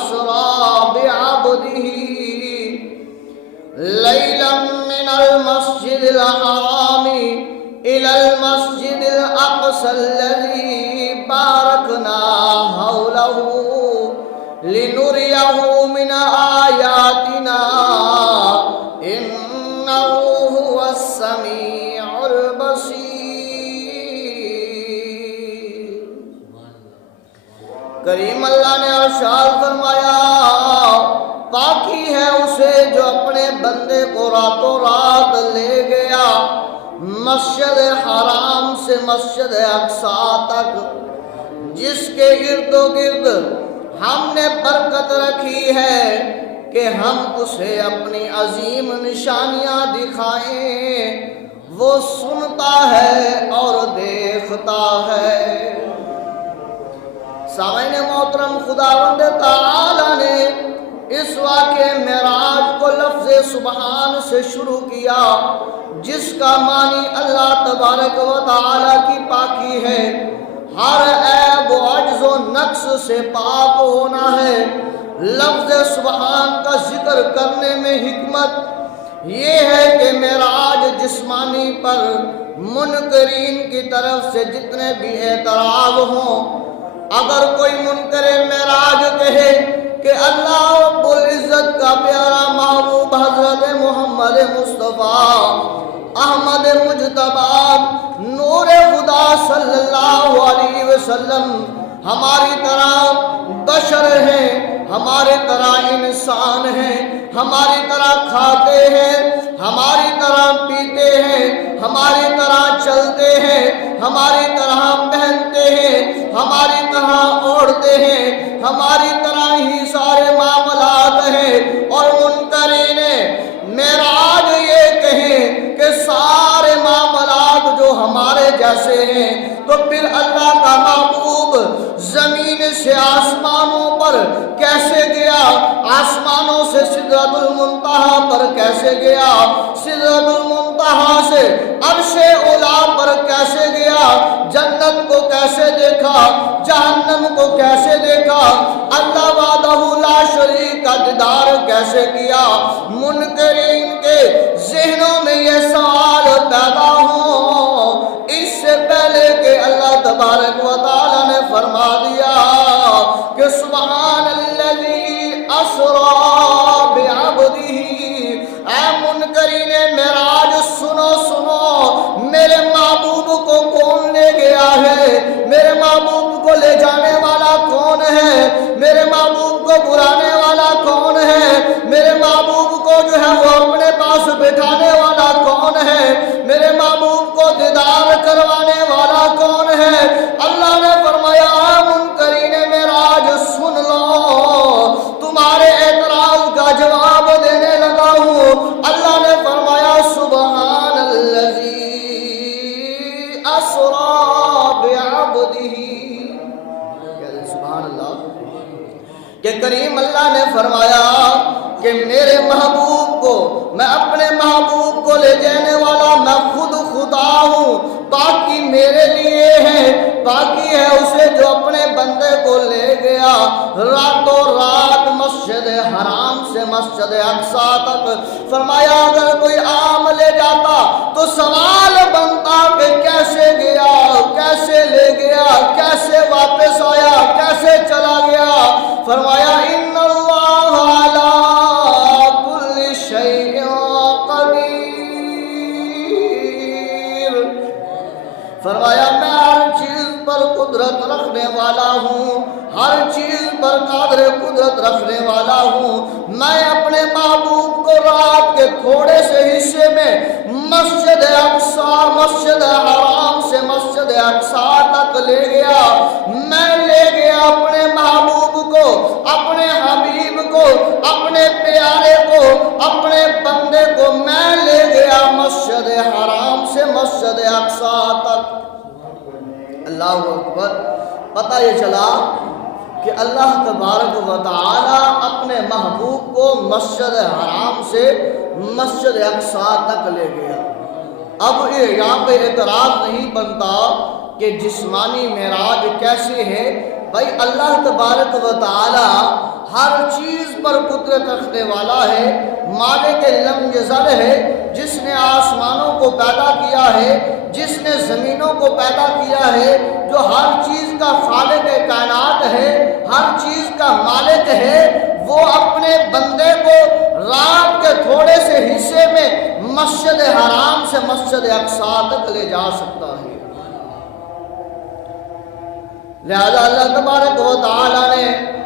أسرى بعبده ليلا من المسجد الحرام إلى المسجد الأقصى الذي باركنا حوله لنريه من آياتنا إنه هو السميع البصير۔ کریم اللہ نے ارشاد فرمایا پاکی ہے اسے جو اپنے بندے کو راتوں رات لے گیا مسجد حرام سے مسجد اقصیٰ تک، جس کے ارد و گرد ہم نے برکت رکھی ہے کہ ہم اسے اپنی عظیم نشانیاں دکھائیں، وہ سنتا ہے اور دیکھتا ہے۔ سامعین محترم، خداوند تعالی نے اس واقعے معراج کو لفظ سبحان سے شروع کیا، جس کا معنی اللہ تبارک و تعالی کی پاکی ہے، ہر عیب و عجز و نقص سے پاک ہونا ہے۔ لفظ سبحان کا ذکر کرنے میں حکمت یہ ہے کہ معراج جسمانی پر منکرین کی طرف سے جتنے بھی اعتراض ہوں، اگر کوئی منکر معراج کہے کہ اللہ رب العزت کا پیارا محبوب حضرت محمد مصطفیٰ احمد مجتبی نور خدا صلی اللہ علیہ وسلم ہماری طرح بشر ہیں، ہماری طرح انسان ہیں، ہماری طرح کھاتے ہیں، ہماری طرح پیتے ہیں، ہماری طرح چلتے ہیں، ہماری طرح پہنتے ہیں، ہماری طرح اوڑھتے ہیں، ہماری طرح ہی سارے معاملات ہیں، اور منکرین معراج یہ کہیں کہ سارے معاملات جو ہمارے جیسے ہیں، تو پھر اللہ کا محبوب زمین سے آسمانوں پر کیسے گیا، آسمانوں سے سدرۃ المنتہا پر کیسے گیا، سدرۃ المنتہا سے عرش اولا پر کیسے گیا، جنت کو کیسے دیکھا، جہنم کو کیسے دیکھا، اللہ وحدہ لا شریک کا دیدار کیسے کیا۔ منکرین کے ذہنوں میں یہ سوال پیدا ہوں، اس سے پہلے کہ اللہ تبارک و تعالی نے فرما دیا کہ سبحان الذی اسریٰ بعبدہ، اے منکرین معراج سنو سنو، میرے محبوب کو کون لے گیا ہے، میرے محبوب کو لے جانے والا کون ہے، میرے محبوب کو بلانے والا کون ہے، میرے محبوب کو جو ہے وہ اپنے پاس بٹھانے والا کون ہے، میرے محبوب کو دیدار کروانے والا کون ہے۔ اللہ نے فرمایا منکرین معراج سن لو، تمہارے اعتراض کا جواب دینے لگا ہوں۔ اللہ نے فرمایا سبحان الذی اسریٰ بعبدہ، سبحان اللہ، کہ کریم اللہ نے فرمایا کہ میرے محبوب کو، میں اپنے محبوب کو لے جانے والا میں خود خدا ہوں، باقی میرے لیے ہے، باقی ہے اسے جو اپنے بندے کو لے گیا راتوں رات مسجد حرام سے مسجد اقصیٰ تک۔ فرمایا اگر کوئی عام لے جاتا تو سوال بنتا کہ کیسے گیا، کیسے لے گیا، کیسے واپس آیا، کیسے چلا گیا۔ فرمایا ان اللہ علی کل شیء قدیر، فرمایا میں ہر چیز پر قدرت رکھنے والا ہوں، ہر چیز پر قادر قدرت رکھنے والا ہوں۔ میں اپنے محبوب کو رات کے تھوڑے سے حصے میں مسجد اقصیٰ، مسجد حرام سے مسجد اقصیٰ تک لے گیا، میں لے گیا اپنے محبوب کو، اپنے حبیب کو، اپنے پیارے کو، اپنے بندے کو میں لے گیا مسجد حرام سے مسجد اقصیٰ تک۔ اللہ اکبر۔ پتہ یہ چلا کہ اللہ تبارک و تعالی اپنے محبوب کو مسجد حرام سے مسجد اقصیٰ تک لے گیا۔ اب یہاں پہ اعتراض نہیں بنتا کہ جسمانی معراج کیسے ہے۔ بھائی اللہ تبارک و تعالی ہر چیز پر قدرت رکھنے والا ہے، مالک لم یزل ہے، جس نے آسمانوں کو پیدا کیا ہے، جس نے زمینوں کو پیدا کیا ہے، جو ہر چیز کا خالق کائنات ہے، ہر چیز کا مالک ہے، وہ اپنے بندے کو رات کے تھوڑے سے حصے میں مسجد حرام سے مسجد اقصی تک لے جا سکتا ہے۔ لہذا اللہ تبارک و تعالی نے